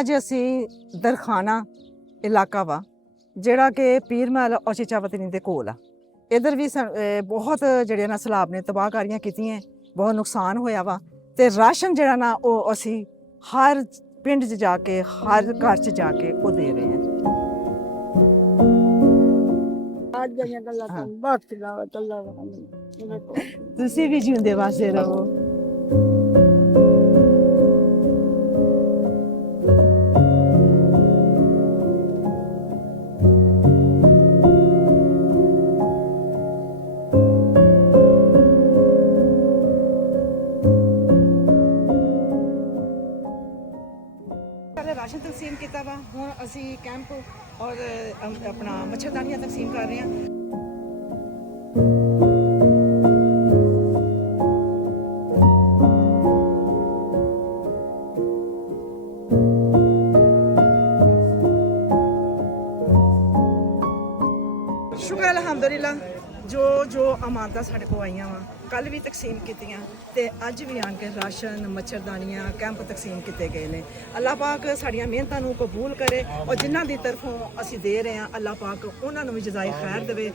ਅੱਜ ਅਸੀਂ ਦਰਖਾਨਾ ਇਲਾਕਾ ਵਾ ਜਿਹੜਾ ਕਿ ਪੀਰ ਮਹਿਲ ਔਰ ਚੀਚਾਵਤਨੀ ਦੇ ਕੋਲ ਆ। ਇਧਰ ਵੀ ਬਹੁਤ ਜਿਹੜੇ ਨਾ ਸੈਲਾਬ ਨੇ ਤਬਾਹਕਾਰੀਆਂ ਕੀਤੀਆਂ, ਬਹੁਤ ਨੁਕਸਾਨ ਹੋਇਆ ਵਾ। ਤੇ ਰਾਸ਼ਨ ਜਿਹੜਾ ਨਾ ਉਹ ਅਸੀਂ ਹਰ ਪਿੰਡ 'ਚ ਜਾ ਕੇ, ਹਰ ਘਰ 'ਚ ਜਾ ਕੇ ਉਹ ਦੇ ਰਹੇ ਹਾਂ। ਤੁਸੀਂ ਵੀ ਜਿਉਂਦੇ ਵਾਸਤੇ ਰਹੋ। ਰਾਸ਼ਨ ਤਕਸੀਮ ਕੀਤਾ ਵਾ। ਹੁਣ ਅਸੀਂ ਕੈਂਪ ਔਰ ਆਪਣਾ ਮੱਛਰਦਾਨੀਆਂ ਤਕਸੀਮ ਕਰ ਰਹੇ ਹਾਂ। ਸ਼ੁਕਰ ਅਲਹਮਦੁਲਿਲਾ ਜੋ ਅਮਾਨਤਾਂ ਸਾਡੇ ਕੋਲ ਆਈਆਂ ਵਾ, ਕੱਲ ਵੀ ਤਕਸੀਮ ਕੀਤੀਆਂ ਤੇ ਅੱਜ ਵੀ ਆਣ ਕੇ ਰਾਸ਼ਨ, ਮੱਛਰਦਾਨੀਆਂ, ਕੈਂਪ ਤਕਸੀਮ ਕੀਤੇ ਗਏ ਨੇ। ਅੱਲਾਹ ਪਾਕ ਸਾਡੀਆਂ ਮਿਹਨਤਾਂ ਨੂੰ ਕਬੂਲ ਕਰੇ ਔਰ ਜਿਨ੍ਹਾਂ ਦੀ ਤਰਫੋਂ ਅਸੀਂ ਦੇ ਰਹੇ ਹਾਂ, ਅੱਲਾਹ ਪਾਕ ਉਹਨਾਂ ਨੂੰ ਵੀ ਜਜ਼ਾਏ ਖੈਰ ਦੇਵੇ।